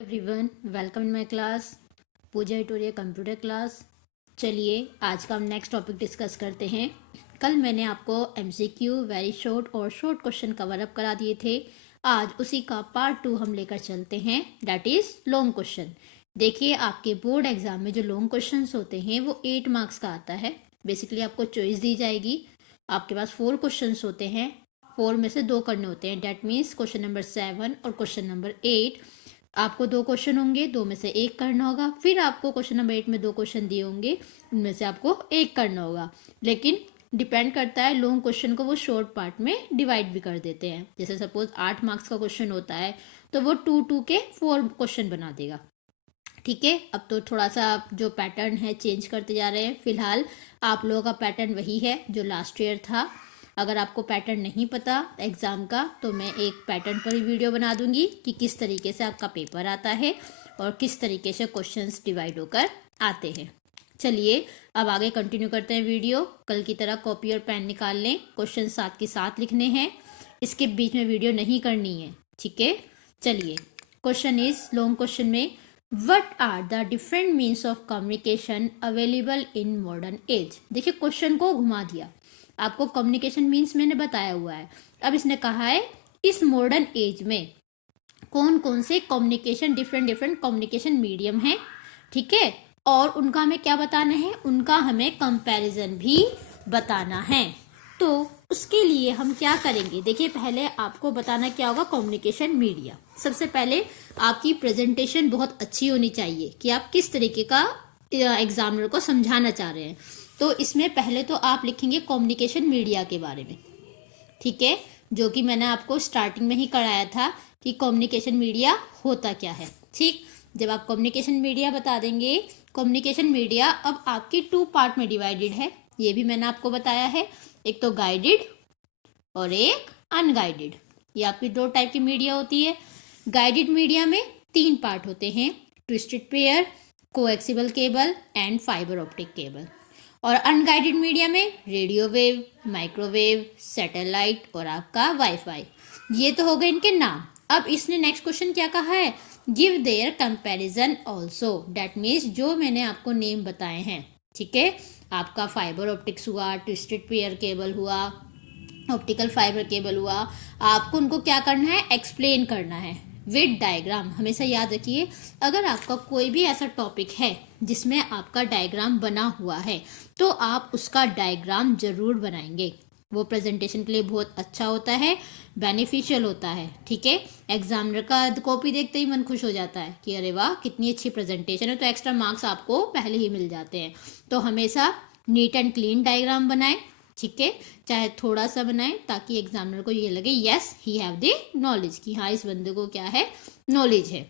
Everyone, welcome in my class Puja tutorial computer class. चलिए आज का हम नेक्स्ट टॉपिक डिस्कस करते हैं। कल मैंने आपको एमसीक्यू वेरी शॉर्ट और शॉर्ट क्वेश्चन कवर अप करा दिए थे। आज उसी का पार्ट 2 हम लेकर चलते हैं, दैट इज लॉन्ग क्वेश्चन। देखिए, आपके बोर्ड एग्जाम में जो लॉन्ग क्वेश्चन होते हैं वो 8 मार्क्स का आता है। बेसिकली आपको चॉइस दी जाएगी। आपके पास 4 क्वेश्चन होते हैं, 4 में से 2 करने होते हैं। डैट मीन्स क्वेश्चन नंबर 7 और क्वेश्चन नंबर 8। आपको 2 क्वेश्चन होंगे, 2 में से 1 करना होगा। फिर आपको क्वेश्चन नंबर 8 में 2 क्वेश्चन दिए होंगे, उनमें से आपको 1 करना होगा। लेकिन डिपेंड करता है, लॉन्ग क्वेश्चन को वो शॉर्ट पार्ट में डिवाइड भी कर देते हैं। जैसे सपोज 8 मार्क्स का क्वेश्चन होता है तो वो 2 के 4 क्वेश्चन बना देगा। ठीक है, अब तो थोड़ा सा जो पैटर्न है चेंज करते जा रहे हैं। फिलहाल आप लोगों का पैटर्न वही है जो लास्ट ईयर था। अगर आपको पैटर्न नहीं पता एग्ज़ाम का तो मैं एक पैटर्न पर ही वीडियो बना दूंगी कि किस तरीके से आपका पेपर आता है और किस तरीके से क्वेश्चंस डिवाइड होकर आते हैं। चलिए अब आगे कंटिन्यू करते हैं वीडियो। कल की तरह कॉपी और पेन निकाल लें, क्वेश्चन साथ के साथ लिखने हैं, इसके बीच में वीडियो नहीं करनी है। ठीक है, चलिए क्वेश्चन इज लॉन्ग क्वेश्चन में what are the different means of communication available in modern age. देखिए क्वेश्चन को घुमा दिया, आपको कम्युनिकेशन मीन्स मैंने बताया हुआ है। अब इसने कहा है इस मॉडर्न एज में कौन कौन से कम्युनिकेशन डिफरेंट कम्युनिकेशन मीडियम है। ठीक है, और उनका हमें क्या बताना है, उनका हमें कंपैरिजन भी बताना है। तो उसके लिए हम क्या करेंगे, देखिए पहले आपको बताना क्या होगा, कम्युनिकेशन मीडिया। सबसे पहले आपकी प्रेजेंटेशन बहुत अच्छी होनी चाहिए कि आप किस तरीके का एग्जामिनर को समझाना चाह रहे हैं। तो इसमें पहले तो आप लिखेंगे कम्युनिकेशन मीडिया के बारे में। ठीक है, जो कि मैंने आपको स्टार्टिंग में ही कराया था कि कम्युनिकेशन मीडिया होता क्या है। ठीक, जब आप कम्युनिकेशन मीडिया बता देंगे, कम्युनिकेशन मीडिया अब आपकी 2 पार्ट में डिवाइडेड है, ये भी मैंने आपको बताया है। एक तो गाइडेड और एक अनगाइडेड। ये आपकी 2 टाइप की मीडिया होती है। गाइडेड मीडिया में 3 पार्ट होते हैं, twisted pair, coaxial cable and fibre optic cable. और अनगाइडेड मीडिया में रेडियो वेव, माइक्रोवेव, सैटेलाइट और आपका वाईफाई। ये तो हो गए इनके नाम। अब इसने नेक्स्ट क्वेश्चन क्या कहा है, give their comparison also. That means जो मैंने आपको नेम बताए हैं, ठीक है, आपका फाइबर ऑप्टिक्स हुआ, ट्विस्टेड पेयर केबल हुआ, ऑप्टिकल फाइबर केबल हुआ, आपको उनको क्या करना है, एक्सप्लेन करना है विद डायग्राम। हमेशा याद रखिए, अगर आपका कोई भी ऐसा टॉपिक है जिसमें आपका डायग्राम बना हुआ है तो आप उसका डायग्राम जरूर बनाएंगे। वो प्रेजेंटेशन के लिए बहुत अच्छा होता है, बेनिफिशियल होता है। ठीक है, एग्जामिनर का कॉपी देखते ही मन खुश हो जाता है कि अरे वाह कितनी अच्छी प्रेजेंटेशन है, तो एक्स्ट्रा मार्क्स आपको पहले ही मिल जाते हैं। तो हमेशा नीट एंड क्लीन डायग्राम बनाएं। ठीक है, चाहे थोड़ा सा बनाएं ताकि एग्जामिनर को ये लगे yes he have the knowledge, कि हाँ इस बंदे को क्या है, नॉलेज है।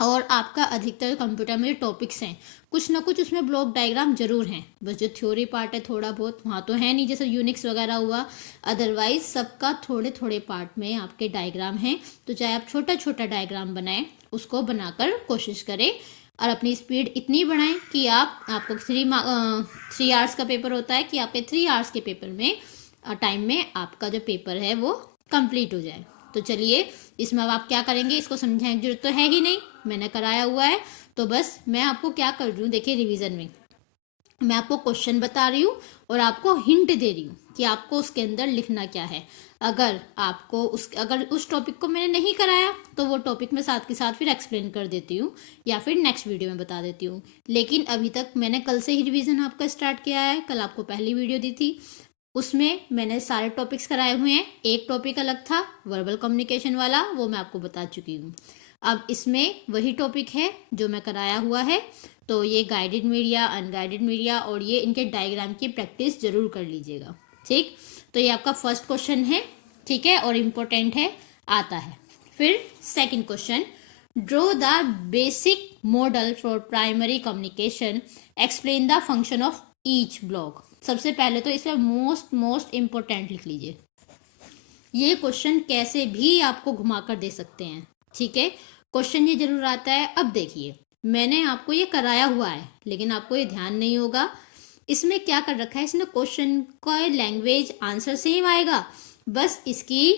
और आपका अधिकतर कंप्यूटर में जो टॉपिक्स हैं कुछ ना कुछ उसमें ब्लॉक डायग्राम जरूर हैं। बस जो थ्योरी पार्ट है थोड़ा बहुत वहाँ तो है नहीं, जैसे यूनिक्स वगैरह हुआ, अदरवाइज सबका थोड़े थोड़े पार्ट में आपके डायग्राम हैं। तो चाहे आप छोटा छोटा डायग्राम बनाएं, उसको बनाकर कोशिश करें और अपनी स्पीड इतनी बढ़ाएं कि आपको 3 आवर्स का पेपर होता है कि आपके 3 आवर्स के पेपर में टाइम में आपका जो पेपर है वो कंप्लीट हो जाए। तो चलिए इसमें अब आप क्या करेंगे, इसको समझाने की जरूरत तो है ही नहीं, मैंने कराया हुआ है। तो बस मैं आपको क्या कर रही हूँ, देखिए रिवीजन में मैं आपको क्वेश्चन बता रही हूँ और आपको हिंट दे रही हूँ कि आपको उसके अंदर लिखना क्या है। अगर उस टॉपिक को मैंने नहीं कराया तो वो टॉपिक मैं साथ के साथ फिर एक्सप्लेन कर देती हूँ या फिर नेक्स्ट वीडियो में बता देती हूँ। लेकिन अभी तक मैंने कल से ही रिवीजन आपका स्टार्ट किया है। कल आपको पहली वीडियो दी थी, उसमें मैंने सारे टॉपिक्स कराए हुए हैं। एक टॉपिक अलग था वर्बल कम्युनिकेशन वाला, वो मैं आपको बता चुकी हूँ। अब इसमें वही टॉपिक है जो मैं कराया हुआ है। तो ये गाइडेड मीडिया, अनगाइडेड मीडिया और ये इनके डायग्राम की प्रैक्टिस जरूर कर लीजिएगा। ठीक, तो ये आपका फर्स्ट क्वेश्चन है, ठीक है, और इम्पोर्टेंट है, आता है। फिर second question, draw the basic model for primary communication, explain the function of each block. सबसे पहले तो इसमें मोस्ट इम्पोर्टेंट लिख लीजिए। ये क्वेश्चन कैसे भी आपको घुमाकर दे सकते हैं। ठीक है, क्वेश्चन ये जरूर आता है। अब देखिए मैंने आपको ये कराया हुआ है लेकिन आपको ये ध्यान नहीं होगा, इसमें क्या कर रखा है, इसने क्वेश्चन का लैंग्वेज आंसर सेम आएगा, बस इसकी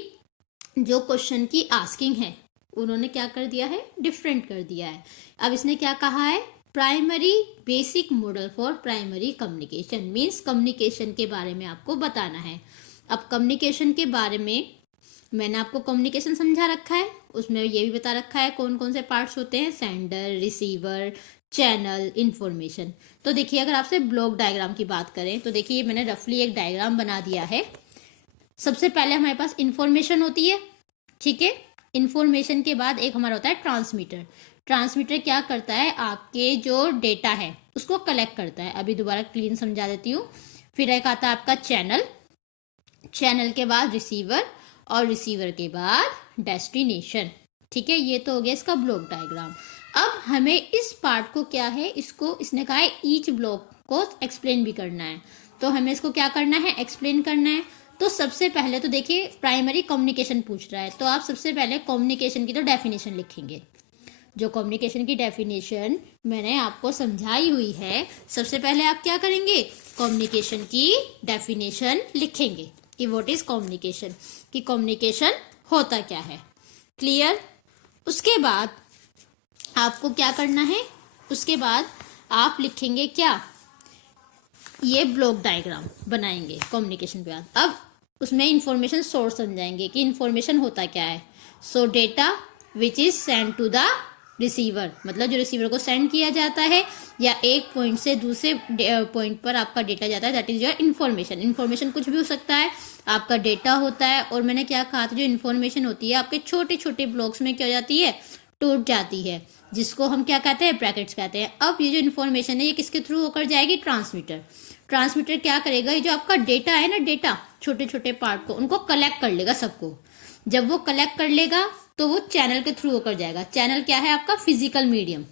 जो क्वेश्चन की आस्किंग है उन्होंने क्या कर दिया है, डिफरेंट कर दिया है। अब इसने क्या कहा है, primary basic model for primary communication, means communication के बारे में आपको बताना है। अब कम्युनिकेशन के बारे में मैंने आपको कम्युनिकेशन समझा रखा है, उसमें ये भी बता रखा है कौन कौन से पार्ट्स होते हैं, सेंडर, रिसीवर, चैनल, इंफॉर्मेशन। तो देखिए अगर आपसे ब्लॉक डायग्राम की बात करें तो देखिए मैंने रफली एक डायग्राम बना दिया है। सबसे पहले हमारे पास इंफॉर्मेशन होती है, ठीक है। इंफॉर्मेशन के बाद एक हमारा होता है ट्रांसमीटर। ट्रांसमीटर क्या करता है, आपके जो डेटा है उसको कलेक्ट करता है। अभी दोबारा क्लीन समझा देती हूँ। फिर एक आता है आपका चैनल, चैनल के बाद रिसीवर, और रिसीवर के बाद डेस्टिनेशन, ठीक है। ये तो हो गया इसका ब्लॉक डायग्राम। अब हमें इस पार्ट को क्या है, इसको इसने कहा है ईच ब्लॉक को एक्सप्लेन भी करना है, तो हमें इसको क्या करना है, एक्सप्लेन करना है। तो सबसे पहले तो देखिए प्राइमरी कम्युनिकेशन पूछ रहा है, तो आप सबसे पहले कम्युनिकेशन की तो डेफिनेशन लिखेंगे। जो कम्युनिकेशन की डेफिनेशन मैंने आपको समझाई हुई है, सबसे पहले आप क्या करेंगे, कम्युनिकेशन की डेफिनेशन लिखेंगे कि व्हाट इज कम्युनिकेशन, कि कम्युनिकेशन होता क्या है। क्लियर। उसके बाद आपको क्या करना है, उसके बाद आप लिखेंगे क्या, ये ब्लॉक डायग्राम बनाएंगे कम्युनिकेशन के बाद। अब उसमें इंफॉर्मेशन सोर्स समझाएंगे कि इंफॉर्मेशन होता क्या है। So data which is send to the receiver, मतलब जो रिसीवर को सेंड किया जाता है या एक पॉइंट से दूसरे पॉइंट पर आपका डेटा जाता है, that is your information. Information कुछ भी हो सकता है, आपका डेटा होता है। और मैंने क्या कहा था, जो इन्फॉर्मेशन होती है आपके छोटे छोटे ब्लॉक्स में क्या हो जाती है, टूट जाती है, जिसको हम क्या कहते हैं, ब्रैकेट्स कहते हैं। अब ये जो इन्फॉर्मेशन है ये किसके थ्रू होकर जाएगी, ट्रांसमीटर। ट्रांसमीटर क्या करेगा, ये जो आपका डेटा है ना, डेटा छोटे छोटे पार्ट को उनको कलेक्ट कर लेगा सबको। जब वो कलेक्ट कर लेगा तो वो चैनल के थ्रू होकर जाएगा। चैनल क्या है आपका, फिजिकल मीडियम,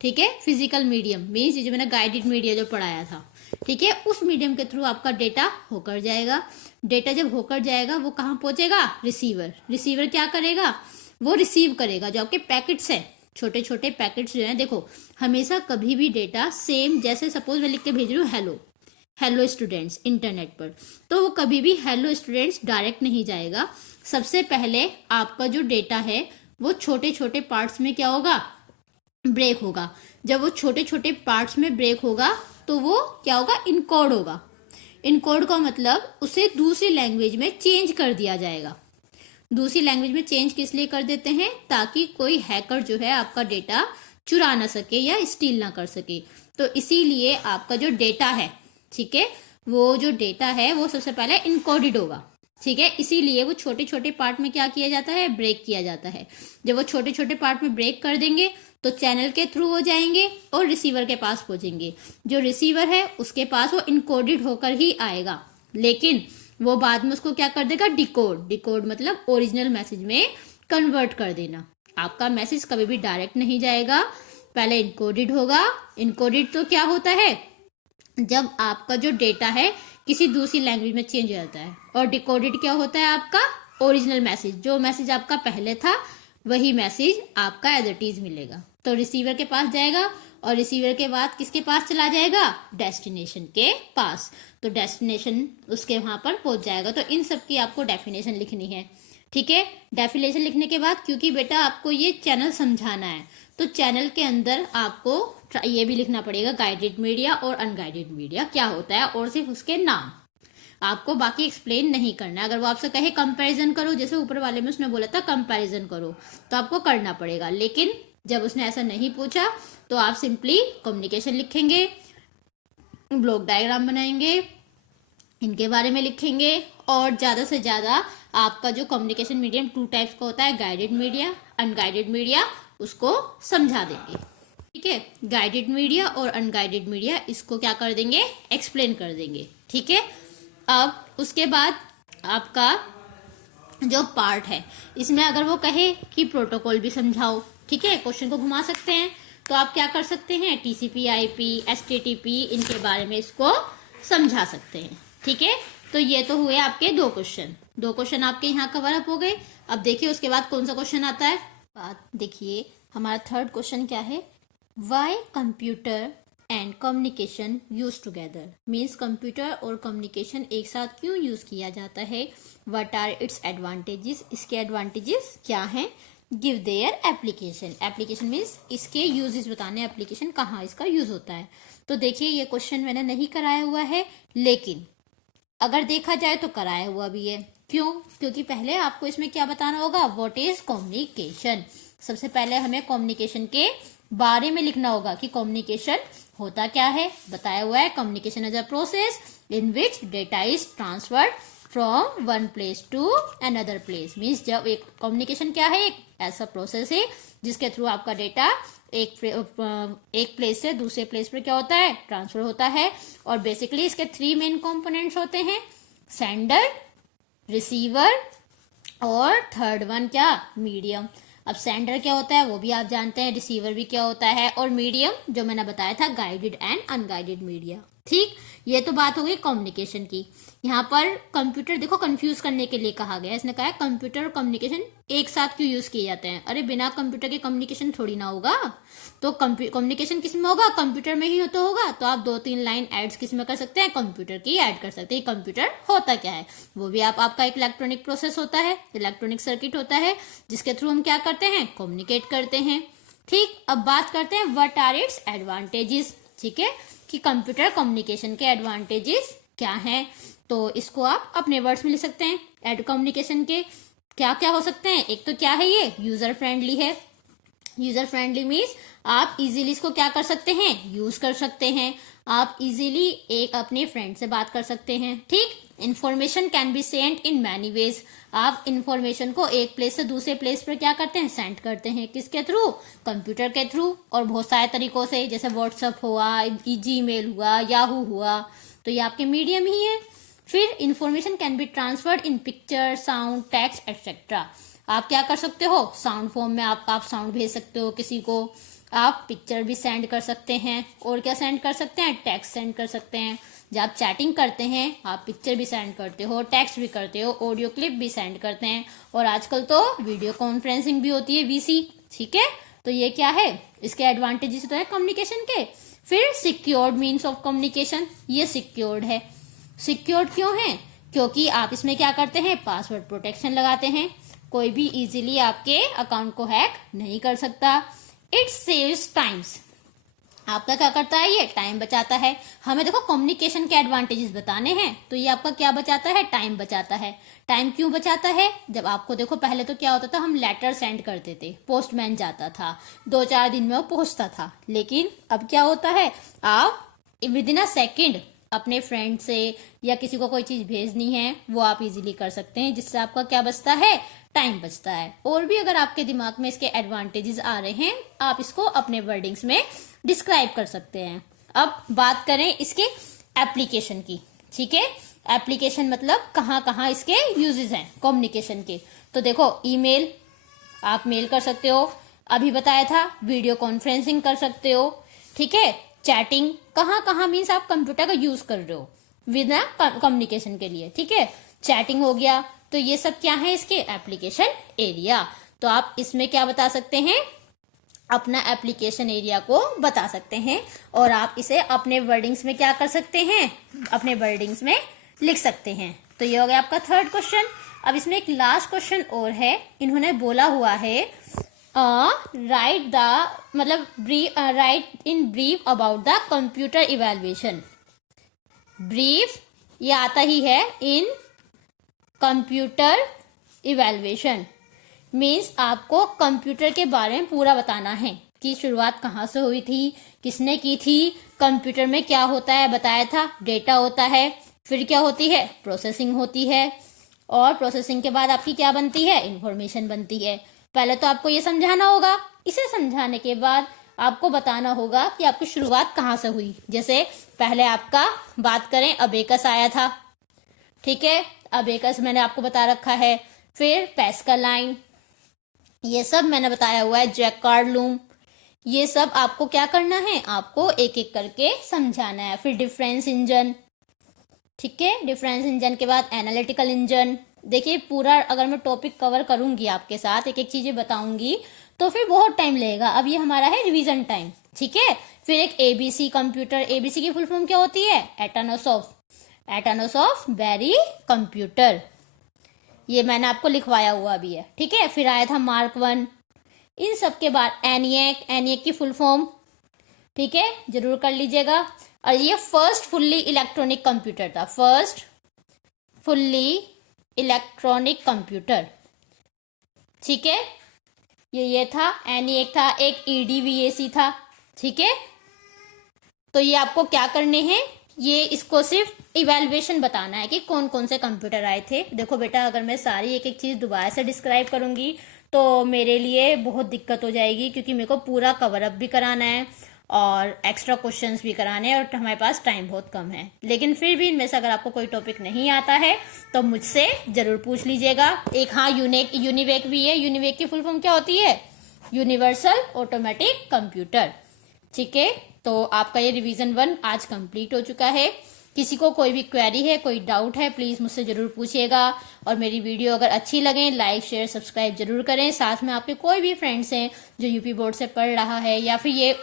ठीक है। फिजिकल मीडियम मीन्स जो मैंने गाइडेड मीडिया जो पढ़ाया था, ठीक है, उस मीडियम के थ्रू आपका डेटा होकर जाएगा। डेटा जब होकर जाएगा वो कहाँ पहुंचेगा, रिसीवर। रिसीवर क्या करेगा, वो रिसीव करेगा जो आपके पैकेट्स है, छोटे छोटे पैकेट्स जो है। देखो हमेशा कभी भी डेटा सेम, जैसे सपोज मैं लिख के भेज रही हूँ हेलो, हेलो स्टूडेंट्स इंटरनेट पर, तो वो कभी भी हेलो स्टूडेंट्स डायरेक्ट नहीं जाएगा। सबसे पहले आपका जो डेटा है वो छोटे छोटे पार्ट्स में क्या होगा, ब्रेक होगा। जब वो छोटे छोटे पार्ट्स में ब्रेक होगा तो वो क्या होगा, इनकोड होगा। इनकोड का मतलब उसे दूसरी लैंग्वेज में चेंज कर दिया जाएगा। दूसरी लैंग्वेज में चेंज किस लिए कर देते हैं, ताकि कोई हैकर जो है आपका डेटा चुरा ना सके या स्टील ना कर सके। तो इसीलिए आपका जो डेटा है, ठीक है, वो जो डेटा है वो सबसे पहले इनकोडेड होगा, ठीक है। इसीलिए वो छोटे छोटे पार्ट में क्या किया जाता है, ब्रेक किया जाता है। जब वो छोटे छोटे पार्ट में ब्रेक कर देंगे तो चैनल के थ्रू हो जाएंगे और रिसीवर के पास पहुंचेंगे। जो रिसीवर है उसके पास वो इनकोडेड होकर ही आएगा, लेकिन वो बाद में उसको क्या कर देगा, डिकोड। डिकोड मतलब ओरिजिनल मैसेज में कन्वर्ट कर देना। आपका मैसेज कभी भी डायरेक्ट नहीं जाएगा, पहले इनकोडेड होगा। इनकोडेड तो क्या होता है, जब आपका जो डेटा है किसी दूसरी लैंग्वेज में चेंज हो जाता है। और डिकोडेड क्या होता है, आपका ओरिजिनल मैसेज, जो मैसेज आपका पहले था वही मैसेज आपका एज इट इज मिलेगा। तो रिसीवर के पास जाएगा और रिसीवर के बाद किसके पास चला जाएगा, डेस्टिनेशन के पास। तो डेस्टिनेशन उसके वहां पर पहुंच जाएगा। तो इन सब की आपको डेफिनेशन लिखनी है, ठीक है। डेफिनेशन लिखने के बाद, क्योंकि बेटा आपको ये चैनल समझाना है, तो चैनल के अंदर आपको ये भी लिखना पड़ेगा गाइडेड मीडिया और अनगाइडेड मीडिया क्या होता है, और सिर्फ उसके नाम। आपको बाकी एक्सप्लेन नहीं करना है। अगर वो आपसे कहे कंपैरिजन करो, जैसे ऊपर वाले में उसने बोला था कंपैरिजन करो, तो आपको करना पड़ेगा। लेकिन जब उसने ऐसा नहीं पूछा तो आप सिंपली कम्युनिकेशन लिखेंगे, ब्लॉक डायग्राम बनाएंगे, इनके बारे में लिखेंगे, और ज्यादा से ज्यादा आपका जो कम्युनिकेशन मीडियम 2 टाइप्स का होता है, गाइडेड मीडिया, अनगाइडेड मीडिया, उसको समझा देंगे, ठीक है। गाइडेड मीडिया और अनगाइडेड मीडिया इसको क्या कर देंगे, एक्सप्लेन कर देंगे, ठीक है। अब उसके बाद आपका जो पार्ट है, इसमें अगर वो कहे कि प्रोटोकॉल भी समझाओ, ठीक है, क्वेश्चन को घुमा सकते हैं, तो आप क्या कर सकते हैं, टीसीपी, आईपी, एचटीटीपी, इनके बारे में इसको समझा सकते हैं, ठीक है। तो ये तो हुए आपके 2 क्वेश्चन। 2 क्वेश्चन आपके यहाँ कवर अप हो गए। अब देखिए उसके बाद कौन सा क्वेश्चन आता है। बात देखिए हमारा 3rd क्वेश्चन क्या है, why computer and communication use together, means computer और कम्युनिकेशन एक साथ क्यों यूज किया जाता है, व्हाट आर इट्स एडवांटेजेस, इसके एडवांटेजेस क्या हैं, give their application. Application means इसके यूजेस बताने, एप्लीकेशन कहाँ इसका यूज होता है। तो देखिए ये क्वेश्चन मैंने नहीं कराया हुआ है, लेकिन अगर देखा जाए तो कराया हुआ भी है। क्यों? क्योंकि पहले आपको इसमें क्या बताना होगा, व्हाट इज कम्युनिकेशन। सबसे पहले हमें कम्युनिकेशन के बारे में लिखना होगा कि कम्युनिकेशन होता क्या है। बताया हुआ है communication is a process in which data is transferred from one place to another place. Means जब एक कम्युनिकेशन क्या है, एक ऐसा प्रोसेस है जिसके थ्रू आपका डेटा एक प्लेस से दूसरे प्लेस पर क्या होता है, ट्रांसफर होता है। और बेसिकली इसके 3 मेन कंपोनेंट्स होते हैं, सेंडर, रिसीवर और थर्ड वन क्या, मीडियम। अब सेंडर क्या होता है वो भी आप जानते हैं, रिसीवर भी क्या होता है, और मीडियम जो मैंने बताया था गाइडेड एंड अनगाइडेड मीडिया। ठीक, ये तो बात हो गई कम्युनिकेशन की। यहाँ पर कंप्यूटर देखो कंफ्यूज करने के लिए कहा गया, इसने कहा है कंप्यूटर और कम्युनिकेशन एक साथ क्यों यूज किए जाते हैं। अरे बिना कंप्यूटर के कम्युनिकेशन थोड़ी ना होगा। तो कम्युनिकेशन किस में होगा, कंप्यूटर में ही तो होगा। तो आप 2-3 लाइन एड्स किस में कर सकते हैं, कंप्यूटर की ऐड कर सकते हैं। कंप्यूटर होता क्या है, वो भी आपका एक इलेक्ट्रॉनिक प्रोसेस होता है, इलेक्ट्रॉनिक सर्किट होता है, जिसके थ्रू हम क्या करते हैं, कम्युनिकेट करते हैं। ठीक, अब बात करते हैं व्हाट आर इट्स एडवांटेजेस। ठीक है, कि कंप्यूटर कम्युनिकेशन के एडवांटेजेस क्या हैं। तो इसको आप अपने वर्ड्स में लिख सकते हैं। एड कम्युनिकेशन के क्या क्या हो सकते हैं। एक तो क्या है, ये यूजर फ्रेंडली है। यूजर फ्रेंडली मीन्स आप इजीली इसको क्या कर सकते हैं, यूज कर सकते हैं। आप इजीली एक अपने फ्रेंड से बात कर सकते हैं। ठीक, information can be send in many ways. आप इंफॉर्मेशन को एक प्लेस से दूसरे प्लेस पर क्या करते हैं, सेंड करते हैं। किसके थ्रू, कंप्यूटर के थ्रू, और बहुत सारे तरीकों से, जैसे व्हाट्सएप हुआ, जीमेल हुआ, याहू हुआ, तो ये आपके मीडियम ही है। फिर information can be transferred in picture, sound, text etcetera. आप क्या कर सकते हो, साउंड फॉर्म में आप साउंड भेज सकते हो किसी को, आप पिक्चर भी सेंड कर सकते हैं, और क्या सेंड कर सकते हैं, टेक्स्ट सेंड कर सकते हैं। जब आप चैटिंग करते हैं आप पिक्चर भी सेंड करते हो, टेक्स्ट भी करते हो, ऑडियो क्लिप भी सेंड करते हैं, और आजकल तो वीडियो कॉन्फ्रेंसिंग भी होती है, वीसी। ठीक है, तो ये क्या है, इसके एडवांटेजेस तो है कम्युनिकेशन के। फिर सिक्योर्ड मीन्स ऑफ कम्युनिकेशन, ये सिक्योर्ड है। सिक्योर्ड क्यों है, क्योंकि आप इसमें क्या करते हैं, पासवर्ड प्रोटेक्शन लगाते हैं, कोई भी इजीली आपके अकाउंट को हैक नहीं कर सकता। इट सेव्स टाइम्स, आपका क्या करता है, ये टाइम बचाता है। हमें देखो कम्युनिकेशन के एडवांटेजेस बताने हैं, तो ये आपका क्या बचाता है, टाइम बचाता है। टाइम क्यों बचाता है, जब आपको देखो पहले तो क्या होता था, हम लेटर सेंड करते थे, पोस्टमैन जाता था, 2-4 दिन में वो पहुंचता था। लेकिन अब क्या होता है, आप विद इन अ सेकेंड अपने फ्रेंड से या किसी को कोई चीज भेजनी है वो आप इजीली कर सकते हैं, जिससे आपका क्या बचता है, टाइम बचता है। और भी अगर आपके दिमाग में इसके एडवांटेजेस आ रहे हैं, आप इसको अपने वर्डिंग्स में डिस्क्राइब कर सकते हैं। अब बात करें इसके एप्लीकेशन की। ठीक है, एप्लीकेशन मतलब कहाँ कहाँ इसके यूजेस हैं कम्युनिकेशन के। तो देखो ईमेल, आप मेल कर सकते हो, अभी बताया था, वीडियो कॉन्फ्रेंसिंग कर सकते हो। ठीक है, चैटिंग कहाँ कहाँ मीन्स आप कंप्यूटर का यूज कर रहे हो विद कम्युनिकेशन के लिए। ठीक है, चैटिंग हो गया, तो ये सब क्या है, इसके एप्लीकेशन एरिया। तो आप इसमें क्या बता सकते हैं, अपना एप्लीकेशन एरिया को बता सकते हैं, और आप इसे अपने वर्डिंग्स में क्या कर सकते हैं, अपने वर्डिंग्स में लिख सकते हैं। तो ये हो गया आपका थर्ड क्वेश्चन। अब इसमें एक लास्ट क्वेश्चन और है, इन्होंने बोला हुआ है right in brief about the computer evaluation. Brief ये आता ही है इन कंप्यूटर इवेल्युएशन, मीन्स आपको कंप्यूटर के बारे में पूरा बताना है कि शुरुआत कहाँ से हुई थी, किसने की थी, कंप्यूटर में क्या होता है, बताया था डेटा होता है, फिर क्या होती है, प्रोसेसिंग होती है, और प्रोसेसिंग के बाद आपकी क्या बनती है, इंफॉर्मेशन बनती है। पहले तो आपको ये समझाना होगा, इसे समझाने के बाद आपको बताना होगा कि आपकी शुरुआत कहाँ से हुई। जैसे पहले आपका बात करें, अबेकस आया था। ठीक है, अबेकस मैंने आपको बता रखा है। फिर पैस्कल लाइन, ये सब मैंने बताया हुआ है, जैकार्ड लूम, ये सब आपको क्या करना है, आपको एक एक करके समझाना है। फिर डिफरेंस इंजन, ठीक है, डिफरेंस इंजन के बाद एनालिटिकल इंजन। देखिए पूरा अगर मैं टॉपिक कवर करूंगी आपके साथ, एक एक चीजें बताऊंगी, तो फिर बहुत टाइम लगेगा। अब ये हमारा है रिवीजन टाइम। ठीक है, फिर एक एबीसी कंप्यूटर, एबीसी की फुल फॉर्म क्या होती है, एटनोस ऑफ बेरी कंप्यूटर, ये मैंने आपको लिखवाया हुआ भी है। ठीक है, फिर आया था मार्क 1, इन सब के बाद एनिएक, एनिएक की फुल फॉर्म, ठीक है, जरूर कर लीजिएगा। और ये फर्स्ट फुल्ली इलेक्ट्रॉनिक कंप्यूटर था, फर्स्ट फुल्ली इलेक्ट्रॉनिक कंप्यूटर, ठीक है। ये था, एनिएक था, एक ईडीवीएसी था, ठीक है। तो ये आपको क्या करने हैं, ये इसको सिर्फ इवेल्युएशन बताना है कि कौन कौन से कंप्यूटर आए थे। देखो बेटा, अगर मैं सारी एक एक चीज दोबारा से डिस्क्राइब करूंगी तो मेरे लिए बहुत दिक्कत हो जाएगी, क्योंकि मेरे को पूरा कवर अप भी कराना है और एक्स्ट्रा क्वेश्चंस भी कराने हैं, और हमारे पास टाइम बहुत कम है। लेकिन फिर भी इनमें से अगर आपको कोई टॉपिक नहीं आता है तो मुझसे जरूर पूछ लीजिएगा। एक हाँ यूनिवेक भी है। यूनिवेक की फुल फॉर्म क्या होती है, यूनिवर्सल ऑटोमेटिक कंप्यूटर, ठीक है। तो आपका ये रिवीजन 1 आज कंप्लीट हो चुका है। किसी को कोई भी क्वेरी है, कोई डाउट है, प्लीज मुझसे जरूर पूछिएगा। और मेरी वीडियो अगर अच्छी लगे, लाइक शेयर सब्सक्राइब जरूर करें। साथ में आपके कोई भी फ्रेंड्स हैं जो यूपी बोर्ड से पढ़ रहा है या फिर ये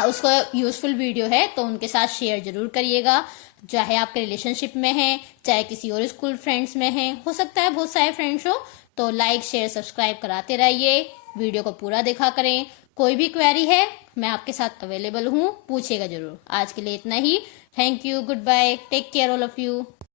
उसको यूजफुल वीडियो है तो उनके साथ शेयर जरूर करिएगा, चाहे आपके रिलेशनशिप में है, चाहे किसी और स्कूल फ्रेंड्स में है, हो सकता है बहुत सारे फ्रेंड्स हो। तो लाइक शेयर सब्सक्राइब कराते रहिए, वीडियो को पूरा देखा करें। कोई भी क्वेरी है मैं आपके साथ अवेलेबल हूँ, पूछिएगा जरूर। आज के लिए इतना ही। Thank you, good bye, take care all of you.